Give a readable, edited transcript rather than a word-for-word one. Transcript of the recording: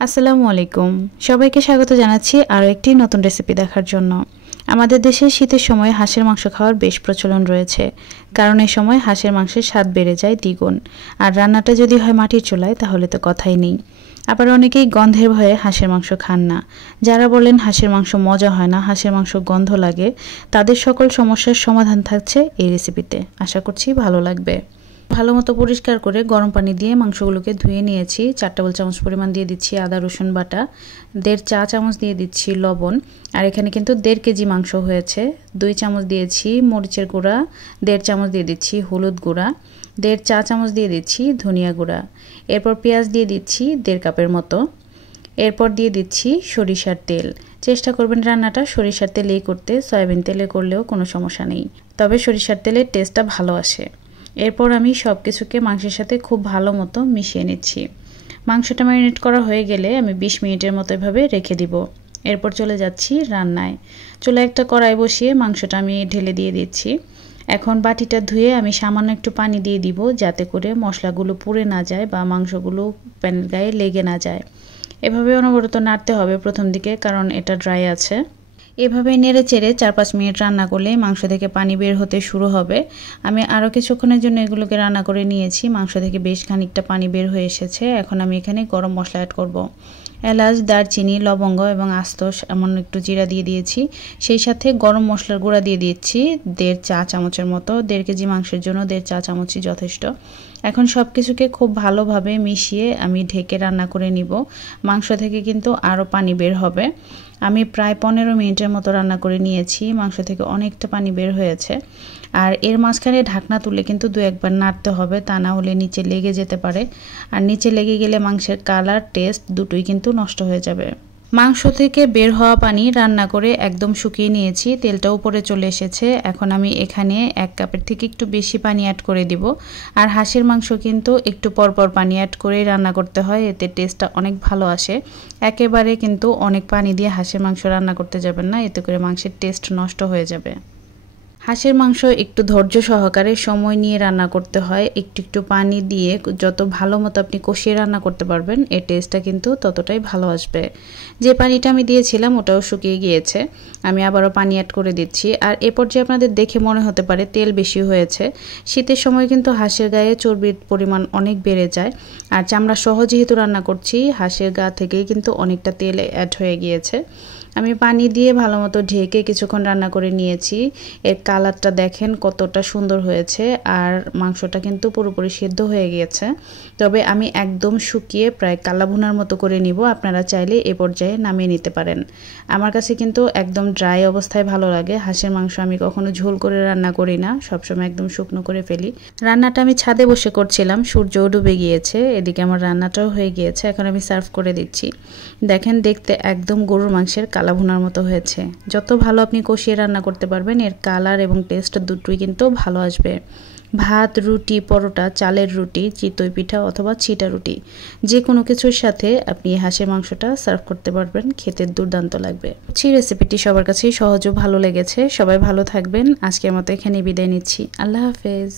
আসসালামু আলাইকুম। সবাইকে স্বাগত জানাচ্ছি আরও একটি নতুন রেসিপি দেখার জন্য। আমাদের দেশে শীতের সময় হাঁসের মাংস খাওয়ার বেশ প্রচলন রয়েছে, কারণ এই সময় হাঁসের মাংসের স্বাদ বেড়ে যায় দ্বিগুণ। আর রান্নাটা যদি হয় মাটির চুলায় তাহলে তো কথাই নেই। আবার অনেকেই গন্ধের ভয়ে হাঁসের মাংস খান না। যারা বলেন হাঁসের মাংস মজা হয় না, হাঁসের মাংস গন্ধ লাগে, তাদের সকল সমস্যার সমাধান থাকছে এই রেসিপিতে। আশা করছি ভালো লাগবে। ভালো মতো পরিষ্কার করে গরম পানি দিয়ে মাংসগুলোকে ধুয়ে নিয়েছি। 4 টেবিল চামচ পরিমাণ দিয়ে দিচ্ছি আদা রসুন বাটা, 1.5 চা চামচ দিয়ে দিচ্ছি লবণ। আর এখানে কিন্তু 1.5 কেজি মাংস হয়েছে। 2 চামচ দিয়েছি মরিচের গুঁড়া, 1.5 চামচ দিয়ে দিচ্ছি হলুদ গুঁড়া, 1.5 চা চামচ দিয়ে দিচ্ছি ধনিয়া গুঁড়া। এরপর পেঁয়াজ দিয়ে দিচ্ছি 1.5 কাপের মতো। এরপর দিয়ে দিচ্ছি সরিষার তেল। চেষ্টা করবেন রান্নাটা সরিষার তেলেই করতে, সয়াবিন তেলে করলেও কোনো সমস্যা নেই, তবে সরিষার তেলের টেস্টটা ভালো আসে। এরপর আমি সব কিছুকে মাংসের সাথে খুব ভালো মতো মিশিয়ে নিচ্ছি। মাংসটা ম্যারিনেট করা হয়ে গেলে আমি 20 মিনিটের মতো এভাবে রেখে দিব। এরপর চলে যাচ্ছি রান্নায়। চুলায় একটা কড়াই বসিয়ে মাংসটা আমি ঢেলে দিয়ে দিচ্ছি। এখন বাটিটা ধুয়ে আমি সামান্য একটু পানি দিয়ে দিব, যাতে করে মশলাগুলো পুড়ে না যায় বা মাংসগুলো প্যানের গায়ে লেগে না যায়। এভাবে অনবরত নাড়তে হবে প্রথম দিকে, কারণ এটা ড্রাই আছে। এভাবে নেড়ে চেড়ে 4-5 মিনিট রান্না করলে মাংস থেকে পানি বের হতে শুরু হবে। আমি আরও কিছুক্ষণের জন্য এগুলোকে রান্না করে নিয়েছি। মাংস থেকে বেশ খানিকটা পানি বের হয়ে এসেছে। এখন আমি এখানে গরম মশলা অ্যাড করব। এলাচ, দারচিনি, লবঙ্গ এবং আস্ত এমন একটু জিরা দিয়ে দিয়েছি। সেই সাথে গরম মশলার গুঁড়া দিয়ে দিচ্ছি 1.5 চা চামচের মতো। 1.5 কেজি মাংসের জন্য 1.5 চা চামচই যথেষ্ট। এখন সব কিছুকে খুব ভালোভাবে মিশিয়ে আমি ঢেকে রান্না করে নিব। মাংস থেকে কিন্তু আরও পানি বের হবে। আমি প্রায় 15 মিনিটের মতো রান্না করে নিয়েছি। মাংস থেকে অনেকটা পানি বের হয়েছে। আর এর মাঝখানে ঢাকনা তুলে কিন্তু 2-1 বার নাড়তে হবে, তা না হলে নিচে লেগে যেতে পারে। আর নিচে লেগে গেলে মাংসের কালার, টেস্ট দুটোই কিন্তু নষ্ট হয়ে যাবে। মাংস থেকে বের হওয়া পানি রান্না করে একদম শুকিয়ে নিয়েছি, তেলটা উপরে চলে এসেছে। এখন আমি এখানে 1 কাপের থেকে একটু বেশি পানি অ্যাড করে দিব। আর হাঁসের মাংস কিন্তু একটু পরপর পানি অ্যাড করেই রান্না করতে হয়, এতে টেস্টটা অনেক ভালো আসে। একেবারে কিন্তু অনেক পানি দিয়ে হাঁসের মাংস রান্না করতে যাবেন না, এতে করে মাংসের টেস্ট নষ্ট হয়ে যাবে। হাঁসের মাংস একটু ধৈর্য সহকারে সময় নিয়ে রান্না করতে হয়। একটু একটু পানি দিয়ে যত ভালো মতো আপনি কষিয়ে রান্না করতে পারবেন, এর টেস্টটা কিন্তু ততটাই ভালো আসবে। যে পানিটা আমি দিয়েছিলাম ওটাও শুকিয়ে গিয়েছে। আমি আবারও পানি অ্যাড করে দিচ্ছি। আর এ পর্যায়ে আপনাদের দেখে মনে হতে পারে তেল বেশি হয়েছে। শীতের সময় কিন্তু হাঁসের গায়ে চর্বির পরিমাণ অনেক বেড়ে যায়। আর চামড়া সহ যেহেতু রান্না করছি, হাঁসের গা থেকেই কিন্তু অনেকটা তেল অ্যাড হয়ে গিয়েছে। আমি পানি দিয়ে ভালো মতো ঢেকে কিছুক্ষণ রান্না করে নিয়েছি। এর কালারটা দেখেন কতটা সুন্দর হয়েছে। আর মাংসটা কিন্তু পুরোপুরি সিদ্ধ হয়ে গিয়েছে। তবে আমি একদম শুকিয়ে প্রায় কালা ভুনার মতো করে নিব। আপনারা চাইলে এ পর্যায়ে নামিয়ে নিতে পারেন। আমার কাছে কিন্তু একদম ড্রাই অবস্থায় ভালো লাগে। হাঁসের মাংস আমি কখনো ঝোল করে রান্না করি না, সবসময় একদম শুকনো করে ফেলি। রান্নাটা আমি ছাদে বসে করছিলাম, সূর্যও ডুবে গিয়েছে। এদিকে আমার রান্নাটাও হয়ে গিয়েছে। এখন আমি সার্ভ করে দিচ্ছি। দেখেন দেখতে একদম গরুর মাংসের কালা ভুনার মতো হয়েছে। যত ভালো আপনি কষিয়ে রান্না করতে পারবেন, এর কালার এবং টেস্ট দুটোই কিন্তু ভালো আসবে। ভাত, রুটি, পরোটা, চালের রুটি, চিতই পিঠা অথবা ছিটা রুটি, যে কোনো কিছুর সাথে আপনি হাঁসের মাংসটা সার্ভ করতে পারবেন। খেতে দুর্দান্ত লাগবে। সেই রেসিপিটি সবার কাছেই সহজ ও ভালো লেগেছে। সবাই ভালো থাকবেন। আজকের মতো এখানে বিদায় নিচ্ছি। আল্লাহ হাফেজ।